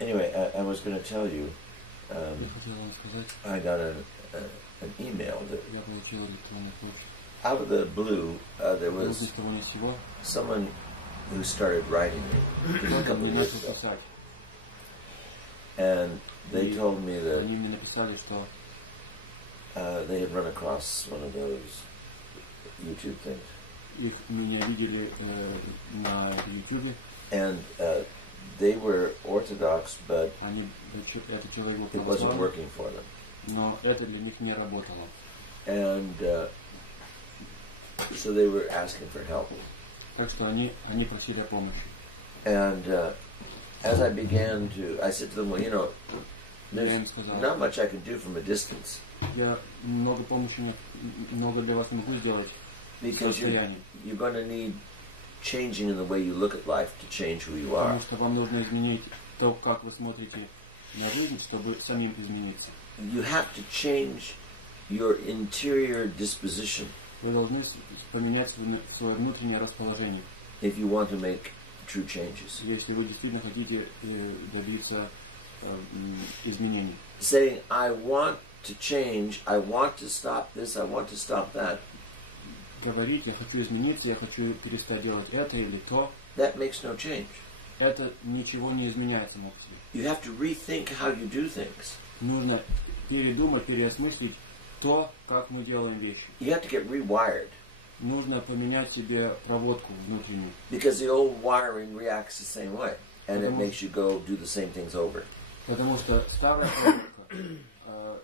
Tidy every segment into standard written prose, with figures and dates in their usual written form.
Anyway, I was going to tell you, I got an email that out of the blue, there was someone who started writing me a couple of years ago. And they told me that they had run across one of those YouTube things. And they were Orthodox, but it wasn't working for them. And so they were asking for help. And as I began to, I said to them, well, you know, there's not much I can do from a distance. Because you're going to need changing in the way you look at life to change who you are. You have to change your interior disposition if you want to make true changes. Saying, I want to change, I want to stop this, I want to stop that. Говорить, я хочу измениться, я хочу перестать делать это или то. That makes no change. Это ничего не изменяет само по себе. You have to rethink how you do things. Нужно передумать, переосмыслить то, как мы делаем вещи. You have to get rewired. Нужно поменять себе проводку внутреннюю. Because the old wiring reacts the same way, and it makes you go do the same things over. Потому что старая проводка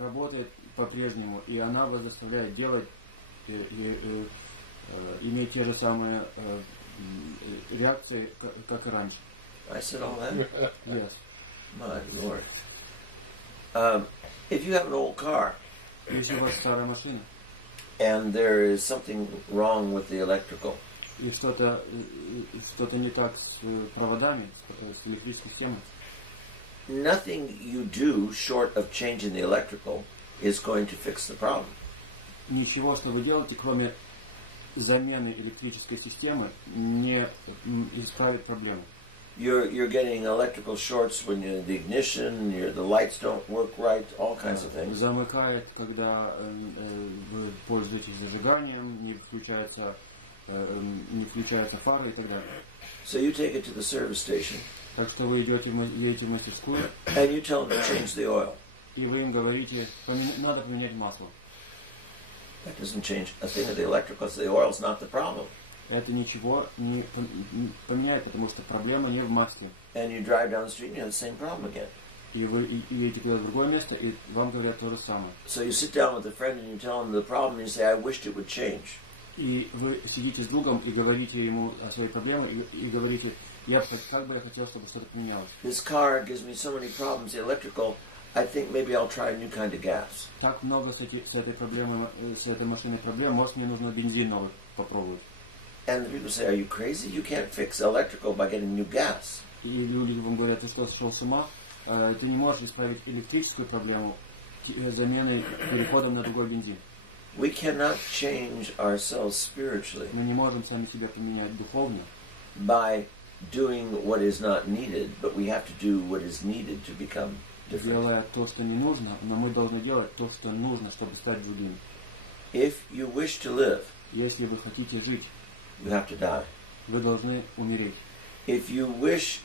работает по-прежнему, и она вас заставляет делать иметь те же самые реакции, как и раньше. I said all that? Yes. My Lord. If you have an old car, если у вас старая машина, and there is something wrong with the electrical, и что-то не так с проводами, с электрической системой, nothing you do short of changing the electrical is going to fix the problem. Ничего, что вы делаете, кроме замены электрической системы, не исправит проблему. You're getting electrical shorts when you're in the ignition, the lights don't work right, all kinds of things. Замыкает, когда вы пользуетесь зажиганием, не включаются фары и так далее. So you take it to the service station. Так что вы едете в мастерскую. And you tell them to change the oil. И вы им говорите, надо поменять масло. That doesn't change a thing of the electrical, because the oil's not the problem. Это ничего не поменяет, потому что проблема не в масле. And you drive down the street and you have the same problem again. И вы едете куда-то в другое место, и вам говорят то же самое. So you sit down with a friend and you tell him the problem, and you say, I wished it would change. И вы сидите с другом и говорите ему о своей проблеме, и говорите, как бы я хотел, чтобы что-то поменялось. This car gives me so many problems, the electrical, I think maybe I'll try a new kind of gas. Так много с этой проблемой, с этой машиной проблем, может мне нужно бензин новый попробовать. And the people say, are you crazy? You can't fix electrical by getting new gas. И люди вам говорят, ты что, сошел с ума? Ты не можешь исправить электрическую проблему заменой, переходом на другой бензин. We cannot change ourselves spiritually. Мы не можем сами себя поменять духовно. By doing what is not needed, but we have to do what is needed to become different. Делая то, что не нужно, но мы должны делать то, что нужно, чтобы стать другим. If you wish to live, если вы хотите жить, you have to die. Вы должны умереть. If you wish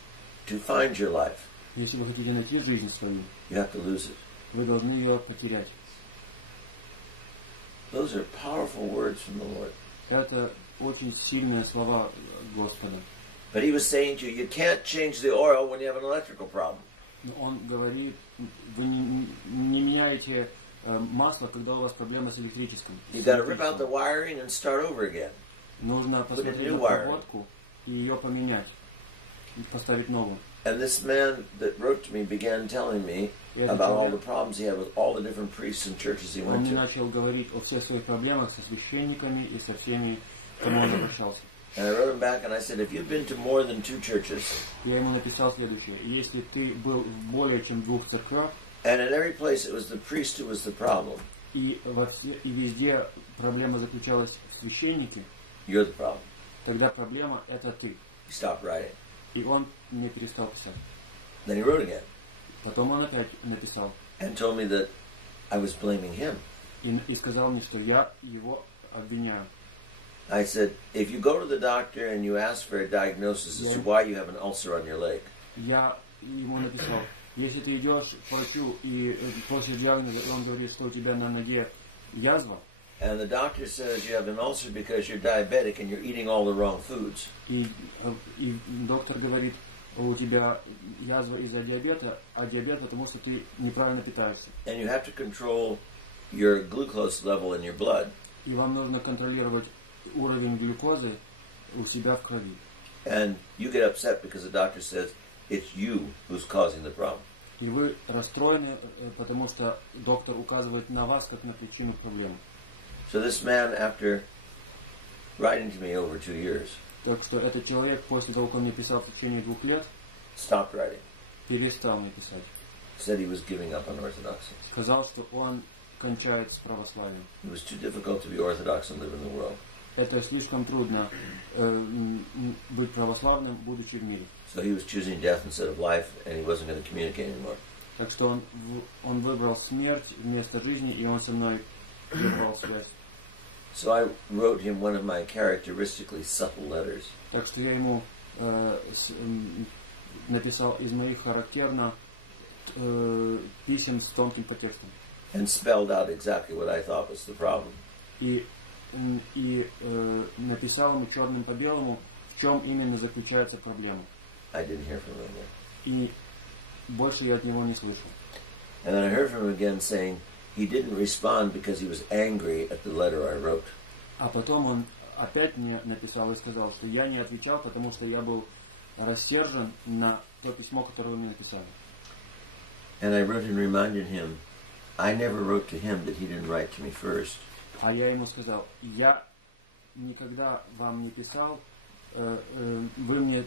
to find your life, если вы хотите найти жизнь свою, you have to lose it. Вы должны ее потерять. Those are powerful words from the Lord. Это очень сильные слова Господа. But he was saying to you, you can't change the oil when you have an electrical problem. Он говорит, вы не меняете масло, когда у вас проблема с электрическим. You got to rip out the wiring and start over again. Нужно посмотреть на проводку и ее поменять, и поставить новую. And this man that wrote to me began telling me about all the problems he had with all the different priests and churches he went to. Он начал говорить о всех своих проблемах со священниками и со всеми, кому он обращался. And I wrote him back and I said, if you've been to more than 2 churches, я ему написал следующее: если ты был в более чем 2 церквях, and in every place it was the priest who was the problem, и везде проблема заключалась в священнике, you're the problem. Тогда проблема это ты. He stopped writing. И он не перестал писать. Then he wrote again. Потом он опять написал. And told me that I was blaming him. И сказал мне, что я его обвиняю. I said, if you go to the doctor and you ask for a diagnosis as to why you have an ulcer on your leg. Я ему написал, если ты идешь к врачу и просишь диагноза, и он говорит, что у тебя на ноге язва. And the doctor says you have an ulcer because you're diabetic and you're eating all the wrong foods. И доктор говорит, у тебя язва из-за диабета, а диабет потому что ты неправильно питаешься. And you have to control your glucose level in your blood. И вам нужно контролировать уровень глюкозы у себя в крови. And you get upset because the doctor says it's you who's causing the problem. И вы расстроены, потому что доктор указывает на вас как на причину проблемы. So this man, after writing to me over 2 years, Так что этот человек после того, как он мне писал в течение 2 лет, stopped writing. Перестал мне писать. Said he was giving up on orthodoxy. Сказал, что он кончает с православием. It was too difficult to be orthodox and live in the world. Это слишком трудно быть православным, будучи в мире. So he was choosing death instead of life, and he wasn't going to communicate anymore. Так что он выбрал смерть вместо жизни, и он со мной выбрал связь. So I wrote him one of my characteristically subtle letters. Так что я ему написал из моих характерно писем с тонким подтекстом. And spelled out exactly what I thought was the problem. И написал ему черным по белому, в чем именно заключается проблема. I didn't hear from him again. И больше я от него не слышал. And then I heard from him again saying he didn't respond because he was angry at the letter I wrote. А потом он опять мне написал и сказал, что я не отвечал, потому что я был рассержен на то письмо, которое вы мне написали. And I wrote and reminded him, I never wrote to him that he didn't write to me first. А я ему сказал, я никогда вам не писал, вы мне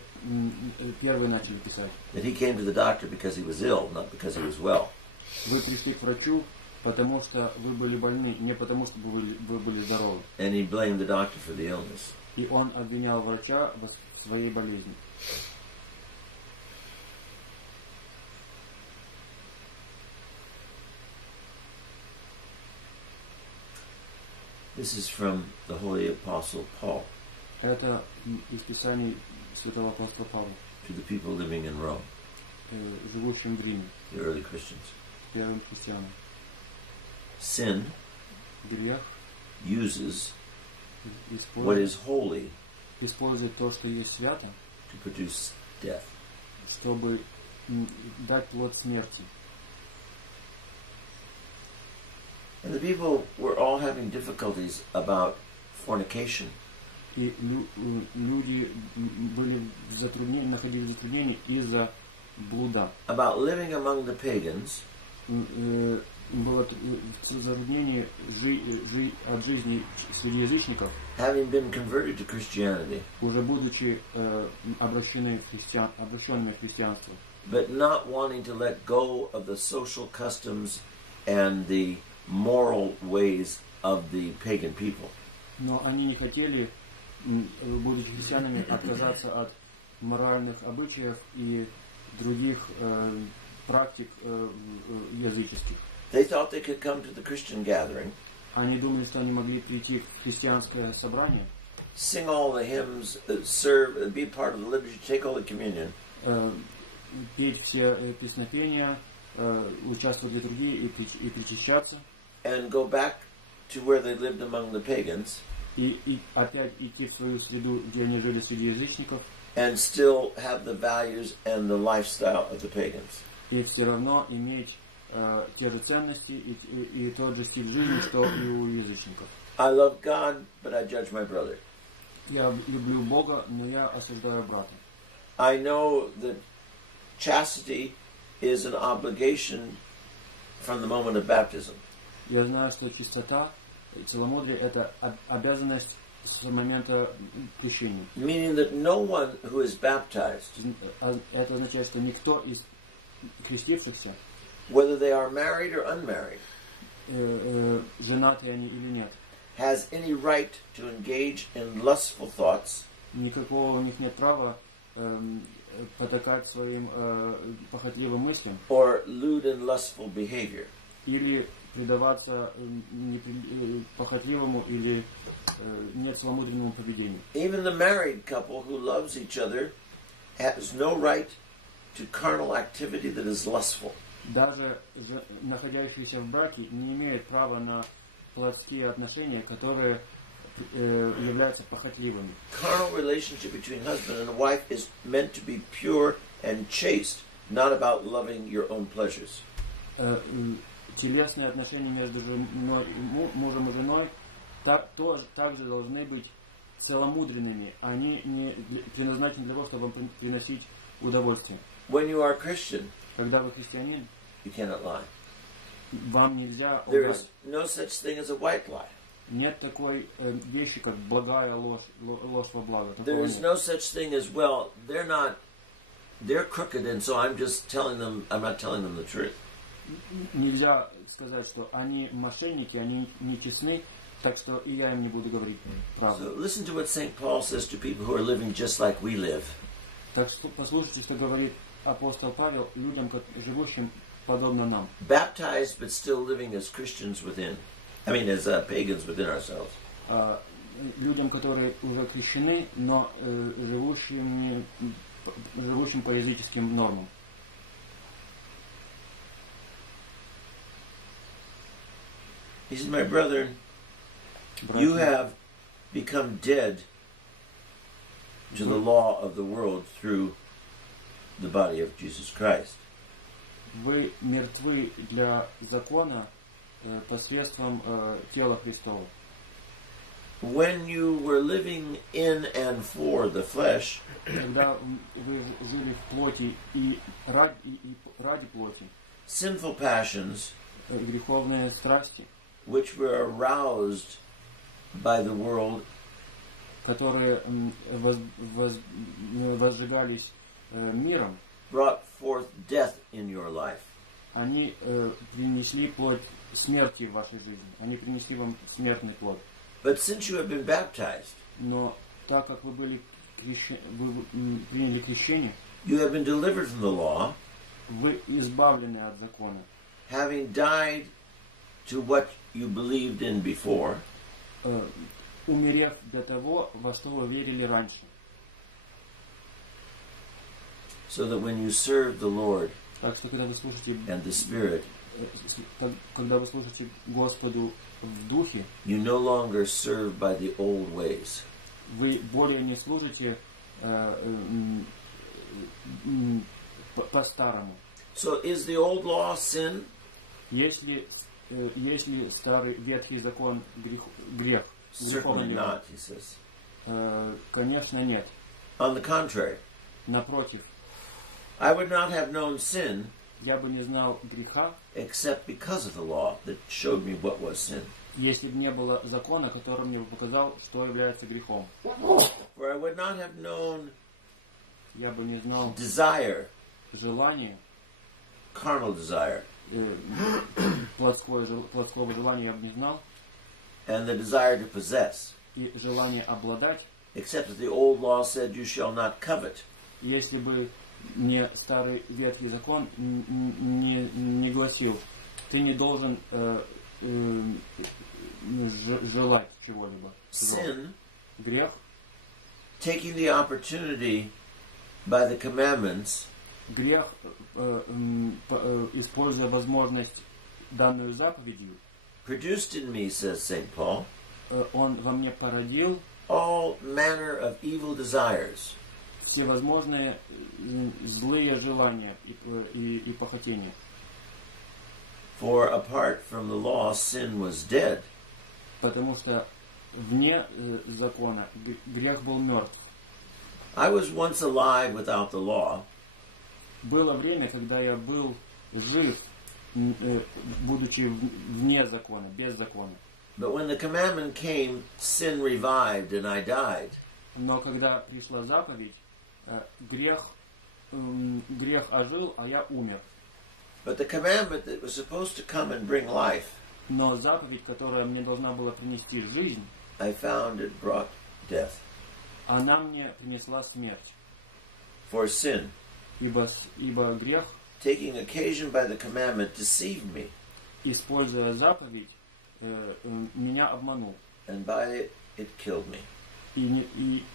первый начали писать. That he came to the doctor because he was ill, not because he was well. Вы пришли к врачу, потому что вы были больны, не потому что вы были здоровы. And he blamed the doctor for the illness. И он обвинял врача в своей болезни. This is from the Holy Apostle Paul. Это из Писаний святого апостола Павла. To the people living in Rome. Живущим в Риме. The early Christians. Первым христианам. Sin Грех uses what is holy использует то, что есть свято, to produce death. Чтобы дать плод смерти. And the people were all having difficulties about fornication. И люди были в затруднении, находились в затруднении из-за блуда. About living among the pagans. Было затруднение от жизни среди язычников. Having been converted to Christianity. Уже будучи обращенными в христианство. But not wanting to let go of the social customs and the moral ways of the pagan people. Но они не хотели, будучи христианами, отказаться от моральных обычаев и других практик языческих. They thought they could come to the Christian gathering. Они думали, что они могли прийти в христианское собрание. Sing all the hymns, serve, be part of the liturgy, take Holy Communion. Петь все песнопения, участвовать в литургии и причащаться. And go back to where they lived among the pagans. И опять идти в свою среду, где они жили среди язычников. And still have the values and the lifestyle of the pagans. И все равно иметь те же ценности и тот же стиль жизни, что и у язычников. I love God, but I judge my brother. Я люблю Бога, но я осуждаю брата. I know that chastity is an obligation from the moment of baptism. Я знаю, что чистота, целомудрие – это обязанность с момента крещения. Meaning that no one who is baptized, это означает, что никто из крестившихся, whether they are married or unmarried, женаты они или нет, has any right to engage in lustful thoughts, никакого у них нет права потакать своим похотливым мыслям, or lewd and lustful behavior. Или предаваться похотливому или нецеломудренному поведению. Even the married couple who loves each other has no right to carnal activity that is lustful. Даже находящиеся в браке не имеют права на плотские отношения, которые являются похотливыми. Carnal relationship between husband and wife is meant to be pure and chaste, not about loving your own pleasures. Телесные отношения между мужем и женой также должны быть целомудренными. Они не предназначены для того, чтобы приносить удовольствие. When you are a Christian, когда вы христианин, you cannot lie. Вам нельзя There лгать. is no such thing as a white lie. Нет такой вещи, как благая ложь, ложь во благо. There is no such thing as, well, they're crooked, and so I'm not telling them the truth. Нельзя сказать, что они мошенники, они нечестны, так что и я им не буду говорить правду. So listen to what St. Paul says to people who are living just like we live. Так что послушайте, что говорит апостол Павел людям, живущим подобно нам. Baptized but still living as Christians within. I mean, as pagans within ourselves. Людям, которые уже крещены, но живущим по языческим нормам. He says, my brethren, you have become dead to the law of the world through the body of Jesus Christ. Вы мертвы для закона посредством тела Христова. When you were living in and for the flesh, когда вы жили в плоти и ради плоти, sinful passions, греховные страсти, which were aroused by the world, которые возжигались миром, brought forth death in your life. Они принесли плод смерти в вашей жизни. Они принесли вам смертный плод. But since you have been baptized, но так как вы приняли крещение, you have been delivered from the law, вы избавлены от закона, having died to what you believed in before, умерев для того, во что вы верили раньше. So that when you serve the Lord так что когда вы слушаете and the Spirit, когда вы слушаете Господу в духе, you no longer serve by the old ways. Вы более не служите по-старому. So is the old law sin? Если старый ветхий закон грех? Certainly not, he says. Конечно, нет. On the contrary. Напротив. I would not have known sin я бы не знал греха, except because of the law that showed me what was sin. Если бы не было закона, который мне показал, что является грехом. For I would not have known я бы не знал desire, желание, carnal desire, плотского желания я бы не знал, and the desire to possess, и желание обладать, except that the old law said you shall not covet. Если бы не старый ветхий закон не гласил, ты не должен желать чего-либо. Sin, грех, taking the opportunity by the commandments, грех, используя возможность данную заповедью, produced in me, says St. Paul, он во мне породил all manner of evil desires. Всевозможные злые желания и похотения. For apart from the law, sin was dead. Потому что вне закона грех был мертв. I was once alive without the law. Было время, когда я был жив, будучи вне закона, без закона. But when the commandment came, sin revived and I died. Но когда пришла заповедь, грех ожил, а я умер. But the commandment that was supposed to come and bring life, но заповедь, которая мне должна была принести жизнь, I found it brought death. Она мне принесла смерть. For sin, ибо грех, taking occasion by the commandment, deceived me, используя заповедь, меня обманул. and by it killed me.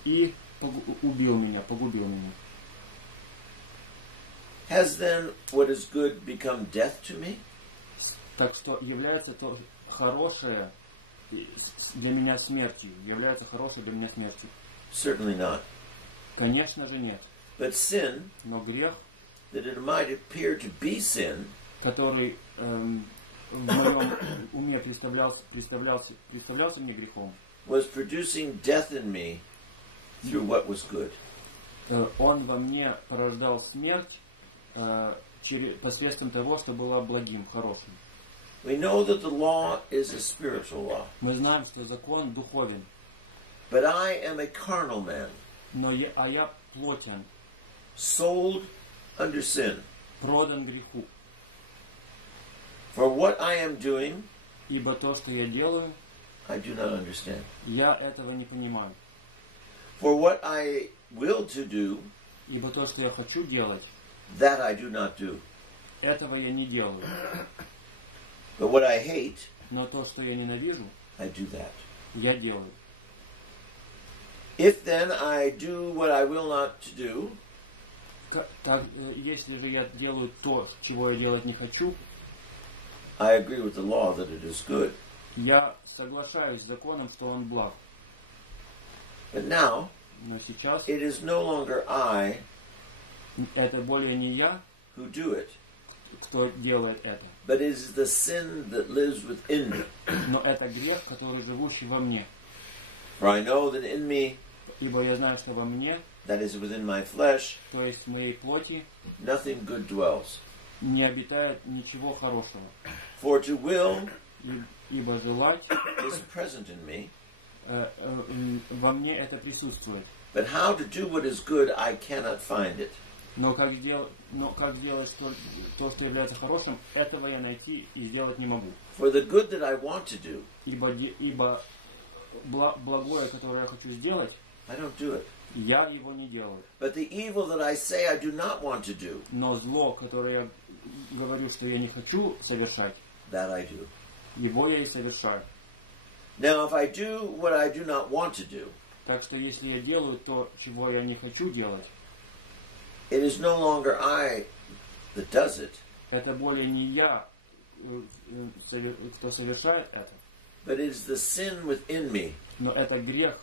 И убил меня, погубил меня. Has then what is good become death to me? Так что является то хорошее для меня смертью. Является хорошее для меня смертью. Certainly not. Конечно же нет. But sin, Но грех, that it might appear to be sin, который в моем уме представлялся мне грехом, was producing death in me through what was good. Он во мне порождал смерть посредством того, что было благим, хорошим. We know that the law is a spiritual law. Мы знаем, что закон духовен. But I am a carnal man, А я плотен, sold under sin. продан греху. For what I am doing, Ибо то, что я делаю, I do not understand. я этого не понимаю. For what I will to do, Ибо то, что я хочу делать, that I do not do. этого я не делаю. But what I hate, Но то, что я ненавижу, I do that. я делаю. If then I do what I will not to do, Если же я делаю то, чего я делать не хочу, I agree with the law that it is good. я соглашаюсь с законом, что он благ. But now, Но сейчас it is no longer I это более не я, who do it, кто делает это. but it is the sin that lives within me. Но это грех, который живущий во мне. For I know that in me, Ибо я знаю, что во мне, that is within my flesh, то есть в моей плоти, nothing good dwells. не обитает ничего хорошего. For to will Ибо желать is present in me, во мне это присутствует. but how to do what is good, I cannot find it. Но как делать то, что является хорошим, этого я найти и сделать не могу. For the good that I want to do, Ибо благое, которое я хочу сделать, I don't do it. я его не делаю. But the evil that I say I do not want to do, Но зло, которое я говорю, что я не хочу совершать, that I do. его я и совершаю. Now, if I do what I do not want to do, Так что если я делаю то, чего я не хочу делать, it is no longer I that does it, это более не я, кто совершает это, but it is the sin within me но это грех,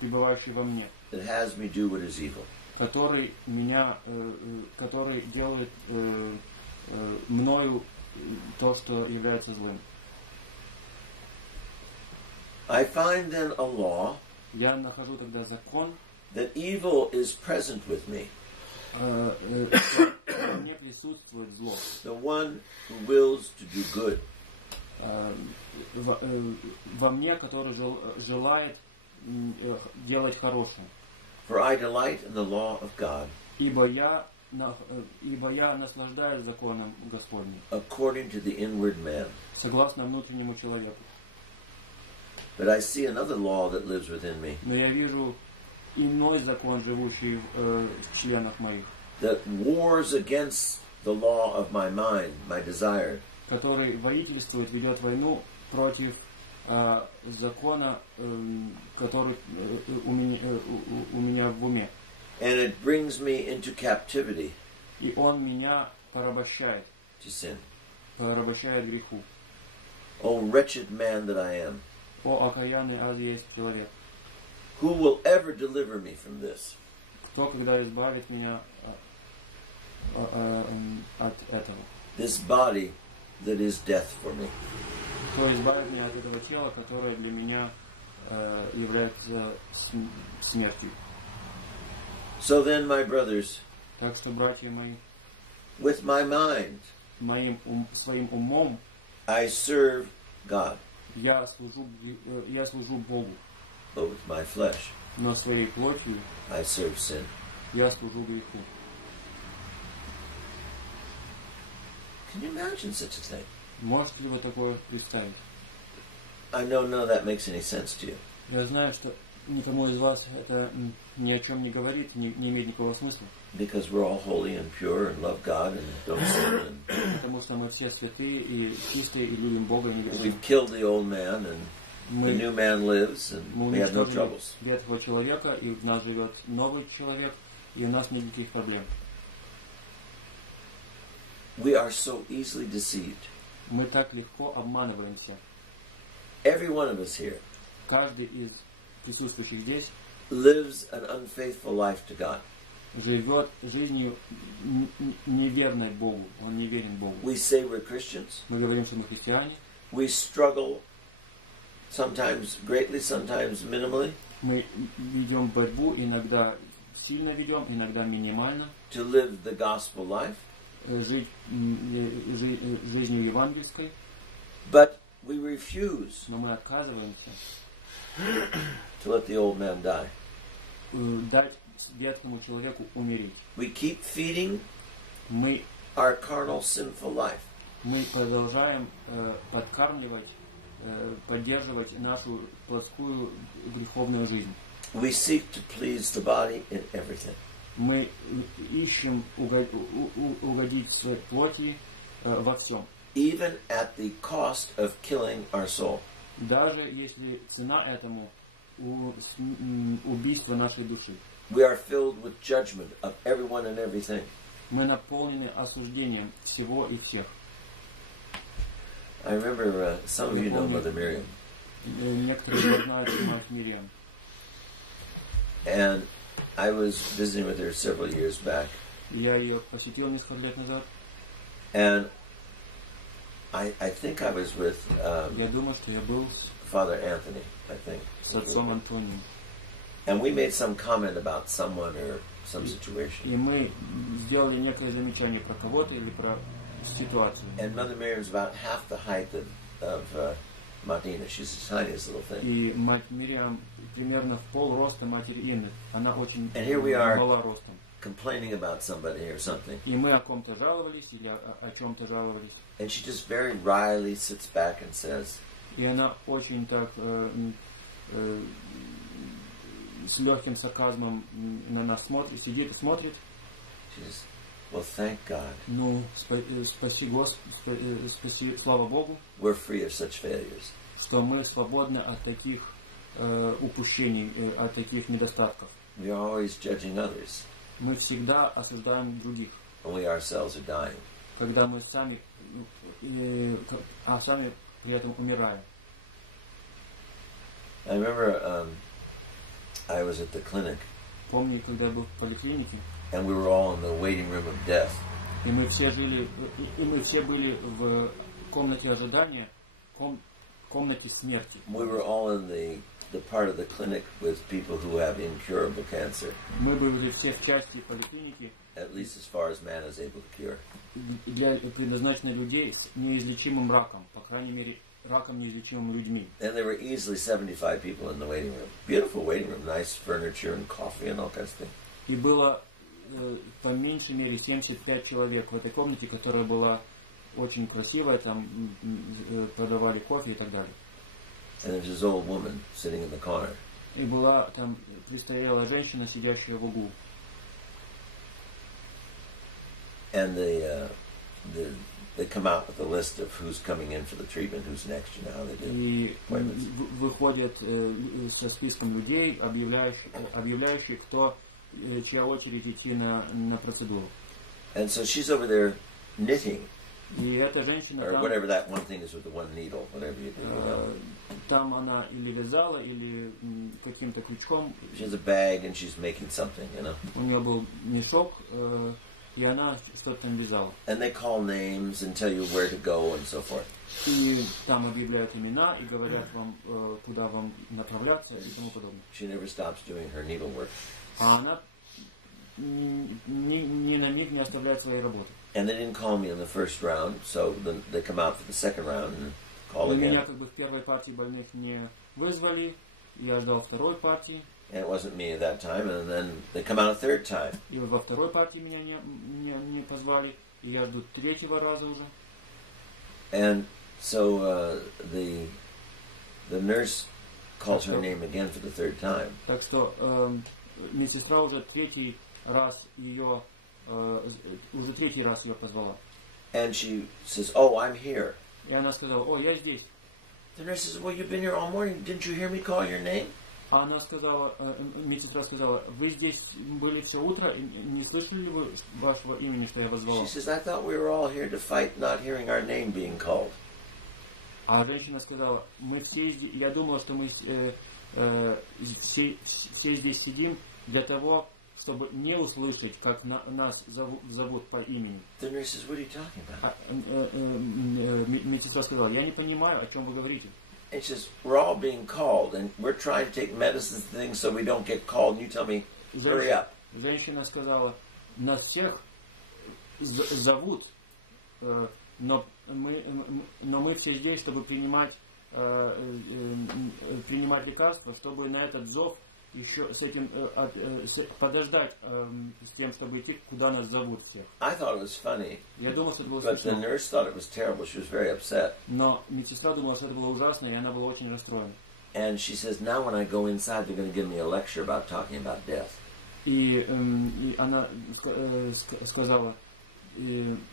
пребывающий во мне, that has me do what is evil. который делает мною то, что является злым. I find then a law Я нахожу тогда закон, that evil is present with me, во мне присутствует зло. the one who wills to do good. Во мне, который желает делать хорошее. For I delight in the law of God, Ибо я наслаждаюсь законом Господним, according to the inward man. согласно внутреннему человеку. But I see another law that lives within me, Но я вижу иной закон, живущий в членах моих, that wars against the law of my mind, my desire, который воительствует, ведет войну против закона, который у меня в уме. and it brings me into captivity И он меня порабощает to sin. греху. O wretched man that I am, О, окаянный аз есть человек. who will ever deliver me from this? Кто когда избавит меня от этого? This body that is death for me. Кто избавит меня от этого тела, которое для меня является смертью? So then, my brothers, Так что, братья мои, with my mind, своим умом I serve God, я служу Богу, but with my flesh, но своей плотью I serve sin. я служу греху. Can you imagine such a thing? Можете ли вы такое представить? I know none of that makes any sense to you. Я знаю, что никому из вас это ни о чем не говорит, не имеет никакого смысла. Because we're all holy and pure and love God and don't sin. Потому что мы все святые и чистые и любим Бога и не грешим. We've killed the old man and the new man lives and we have no troubles. Ветхого человека, и в нас живет новый человек, и у нас нет никаких проблем. We are so easily deceived. Мы так легко обманываемся. Every one of us here Каждый из присутствующих здесь lives an unfaithful life to God. живет жизнью неверной Богу. Он не верен Богу. We say we're Christians. Мы говорим, что мы христиане. We struggle, sometimes greatly, sometimes minimally, Мы ведем борьбу, иногда сильно ведем, иногда минимально. to live the gospel life. Жить жизнью евангельской. But we refuse Но мы отказываемся to let the old man die. дать ветхому человеку умереть. We keep feeding Мы our carnal, sinful life. продолжаем подкармливать, поддерживать нашу плоскую греховную жизнь. We seek to please the body in everything. Мы ищем угодить своей плоти во всем. Even at the cost of killing our soul. Даже если цена этому убийство нашей души. We are filled with judgment of everyone and everything. Мы наполнены осуждением всего и всех. I remember some of you know Mother Miriam. Некоторые знают мать Мириам. And I was visiting with her several years back. Я ее посетил несколько лет назад. And I think I was with Я думаю, что я был Father Anthony, I think. с отцом Антонием. And we made some comment about someone or some situation. И мы сделали некое замечание про кого-то или про ситуацию. And Mother Miriam's about half the height of Martina. She's the tiniest little thing. И мать Мириам примерно в пол роста матери Инны. Она очень are. мала ростом. Complaining about somebody or something. И мы о ком-то жаловались или о чем-то жаловались. And she just very wryly sits back and says, И она очень так с легким сарказмом на нас смотрит, сидит и смотрит. she says, well, thank God. Ну, спаси Господи, спаси, слава Богу, We're free of such failures. что мы свободны от таких упущений, от таких недостатков. We are always judging others Мы всегда осуждаем других, when we ourselves are dying. когда мы сами, сами при этом умираем. I remember I was at the clinic Помню, когда я был в поликлинике, and we were all in the waiting room of death. и мы все были в комнате ожидания, комнате смерти. We were all in the part of the clinic with people who have incurable cancer, Мы были все в части поликлиники, at least as far as man is able to cure. предназначенной людей с неизлечимым раком, по крайней мере, раком неизлечимым людьми. And there were easily 75 people in the waiting room. Beautiful waiting room, nice furniture and coffee and all kinds of things. И было по меньшей мере 75 человек в этой комнате, которая была очень красивая, там подавали кофе и так далее. And there was this old woman sitting in the corner. И была там престарелая женщина, сидящая в углу. And they come out with a list of who's coming in for the treatment, who's next, you know how they do И appointments. выходят со списком людей, объявляющих, чья очередь идти на процедуру. And so she's over there knitting, И эта женщина or там, whatever that one thing is with the one needle, whatever you do. You know. там она или вязала, или каким-то крючком. She has a bag and she's making something, you know. У нее был мешок, и она что-то там вязала. And they call names and tell you where to go and so forth. И там объявляют имена и говорят вам, куда вам направляться и тому подобное. She never stops doing her needlework. А она ни на миг не оставляет своей работы. And they didn't call me in the first round, so then they come out for the second round and call И меня again. как бы в первой партии больных не вызвали, я ждал второй партии. And it wasn't me at that time, and then they come out a third time. И во второй партии меня не позвали, и я жду третьего раза уже. And so the nurse calls her name again for the third time. Так что медсестра уже третий раз ее позвала. And she says, "Oh, I'm here." И она сказала: "О, я здесь." The nurse says, "Well, you've been here all morning. Didn't you hear me call your name?" А она сказала, медсестра сказала: "Вы здесь были все утро, не слышали ли вы вашего имени, что я вас звала?" She says, "I thought we were all here to fight, not hearing our name being called." А женщина сказала: "Мы все здесь, я думала, что мы все здесь сидим для того, чтобы не услышать, как нас зовут по имени." The nurse says, "What are you talking about?" Медсестра сказала: "Я не понимаю, о чем вы говорите." And she says, "We're all being called, and we're trying to take medicines and things so we don't get called. And you tell me, hurry up." Женщина сказала: "Нас всех зовут, но мы все здесь, чтобы принимать лекарства, чтобы на этот зов еще с этим подождать с тем, чтобы идти, куда нас зовут всех." I thought it was funny, Я думал, что это было but the смешно. nurse thought it was terrible. She was very upset. Но медсестра думала, что это было ужасно, и она была очень расстроена. And she says, "Now when I go inside, they're going to give me a lecture about talking about death." И она сказала,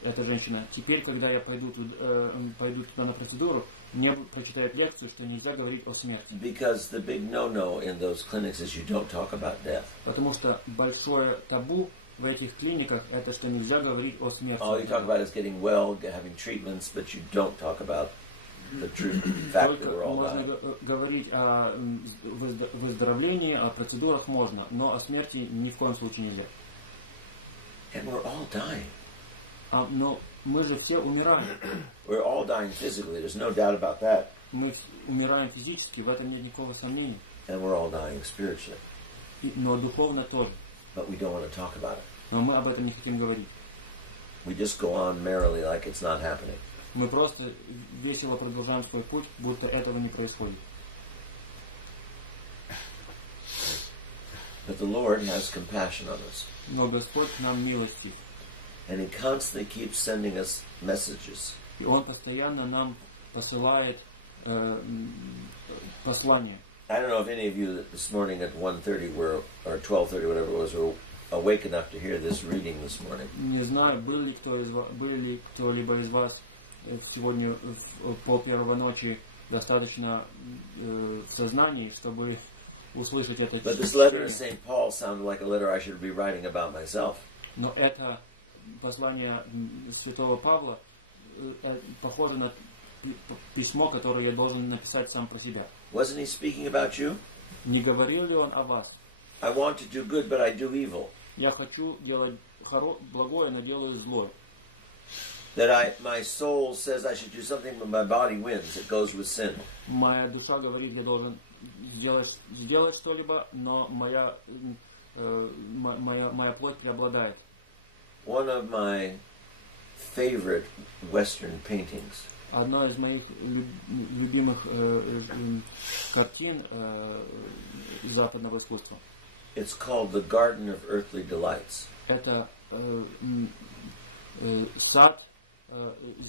эта женщина: "Теперь, когда я пойду туда на процедуру, мне прочитают лекцию, что нельзя говорить о смерти." Because the big no-no in those clinics is you don't talk about death. Потому что большое табу в этих клиниках — это что нельзя говорить о смерти. All you talk about is getting well, having treatments, but you don't talk about the true fact that we're all Можно dying. говорить о выздоровлении, о процедурах можно, но о смерти ни в коем случае нельзя. And we're all dying. Но мы же все умираем. We're all dying physically. There's no doubt about that. Мы умираем физически, в этом нет никакого сомнения. And we're all dying spiritually. Но духовно тоже. But we don't want to talk about it. Но мы об этом не хотим говорить. We just go on merrily like it's not happening. Мы просто весело продолжаем свой путь, будто этого не происходит. But the Lord has compassion on us. Но Господь к нам милостив. And He constantly keeps sending us messages. И Он постоянно нам посылает послания. I don't know if any of you this morning at 1:30 were, or 12:30, whatever it was, were awake enough to hear this reading this morning. Не знаю, был ли кто-либо из вас сегодня в 12:30 ночи достаточно в сознании, чтобы услышать это But this letter of чтение. St. Paul sounded like a letter I should be writing about myself. Но это послание святого Павла похоже на письмо, которое я должен написать сам про себя. Wasn't he speaking about you? Не говорил ли он о вас? I want to do good, but I do evil. Я хочу делать благое, но делаю зло. That my soul says I should do something, but my body wins. It goes with sin. Моя душа говорит, я должен сделать что-либо, но моя плоть преобладает. One of my favorite Western paintings Одна из моих любимых картин западного искусства. It's called The Garden of Earthly Delights. Это сад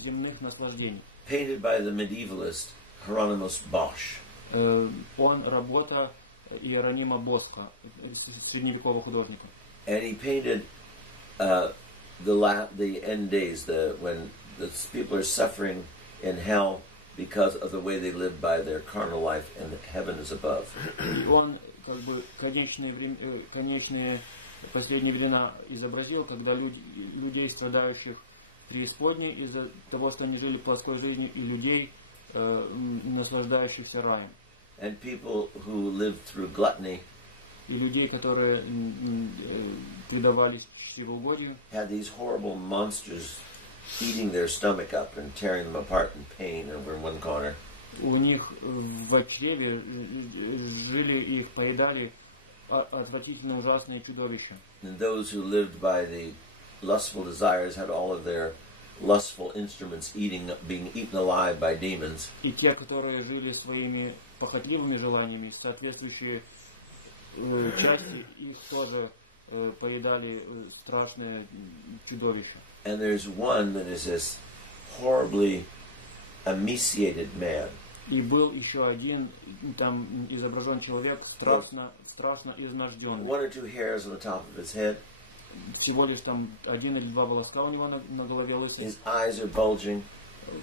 земных наслаждений. Painted by the medievalist Hieronymus Bosch. Он работа Иеронима Боска, средневекового художника. And he painted the end days, when the people are suffering in hell because of the way they live by their carnal life, and heaven is above. И он как бы конечные последние времена изобразил, когда людей, страдающих преисподней из-за того, что они жили плоской жизнью, и людей, наслаждающихся раем. And people who lived through gluttony И людей, которые предавались чревоугодию, had these horrible monsters eating their stomach up and tearing them apart in pain over in one corner. У них в чреве жили и их поедали отвратительно ужасные чудовища. And those who lived by the lustful desires had all of their lustful instruments being eaten alive by demons. И те, которые жили своими похотливыми желаниями, соответствующие части, их тоже поедали страшные чудовища. And there's one that is this horribly emaciated man. И был еще один, там изображен человек страшно страшно изнажденный. 1 or 2 hairs on the top of his head. Всего лишь там 1 или 2 волоска у него на голове лысый. His eyes are bulging.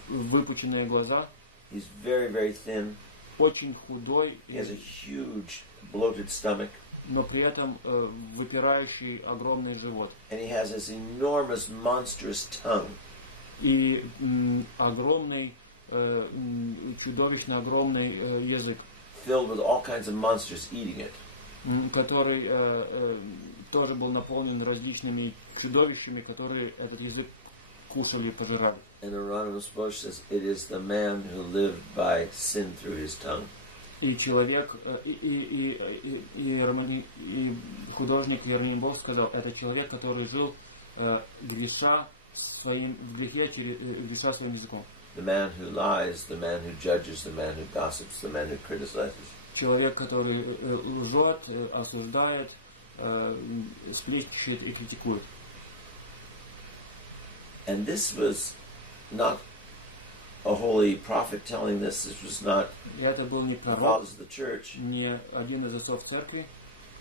Выпученные глаза. He's very, very thin. Очень худой. He has a huge bloated stomach. Но при этом выпирающий огромный живот. And he has this enormous, monstrous tongue. И огромный, чудовищно огромный язык. Filled with all kinds of monsters eating it. Который тоже был наполнен различными чудовищами, которые этот язык кушали и пожирали. And Hieronymus Bosch says, it is the man who lived by sin through his tongue. И человек, и художник Иоаким Парр сказал, это человек, который жил греша своим языком. The man who lies, the man who judges, the man who gossips, the man who criticizes. Человек, который лжет, осуждает, сплетничает и критикует. And this was not a holy prophet telling this. This was not the fathers of the church. Не один из отцов церкви,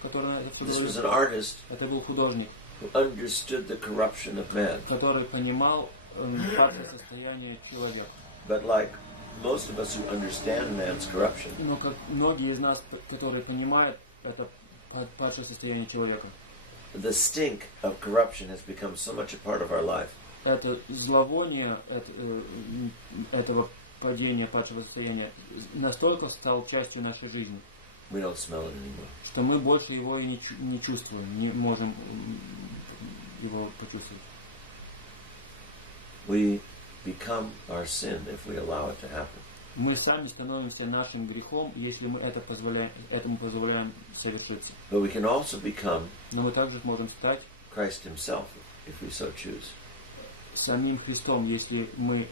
который это This was an artist это был художник, who understood the corruption of man. который понимал падшее состояние человека. But like most of us who understand man's corruption, Но как многие из нас, которые понимают это падшее состояние человека, the stink of corruption has become so much a part of our life. Это зловоние этого падения, падшего состояния настолько стал частью нашей жизни, We don't smell it anymore. что мы больше его и не чувствуем, не можем его почувствовать. We become our sin if we allow it to happen. Мы сами становимся нашим грехом, если мы этому позволяем совершиться. But we can also become Но мы также можем стать Christ himself if we so choose. самим Христом, если мы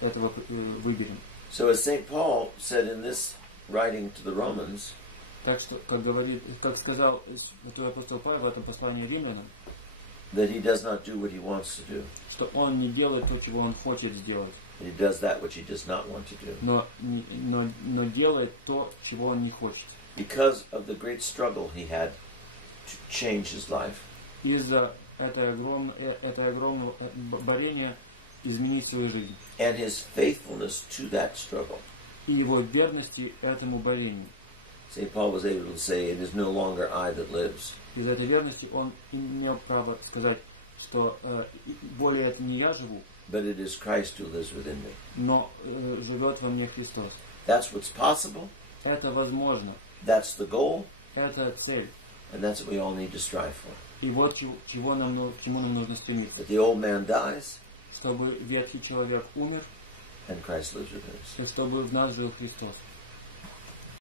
этого выберем. So as St. Paul said in this writing to the Romans, Так что, как сказал святой апостол Павел в этом послании римлянам, that he does not do what he wants to do. что он не делает то, чего он хочет сделать, He does that which he does not want to do. но делает то, чего он не хочет. Because of the great struggle he had to change his life. Из-за этого огромного борения изменить свою жизнь. And his faithfulness to that struggle. И его верности этому борению. St. Paul was able to say, it is no longer I that lives. Из этой верности он имел право сказать, что более это не я живу, But it is Christ who lives within me. но живет во мне Христос. That's what's possible. Это возможно. That's the goal. Это цель. And that's what we all need to strive for. И вот к чему нам нужно стремиться. That the old man dies. Чтобы ветхий человек умер, and Christ lives within us. и чтобы в нас жил Христос.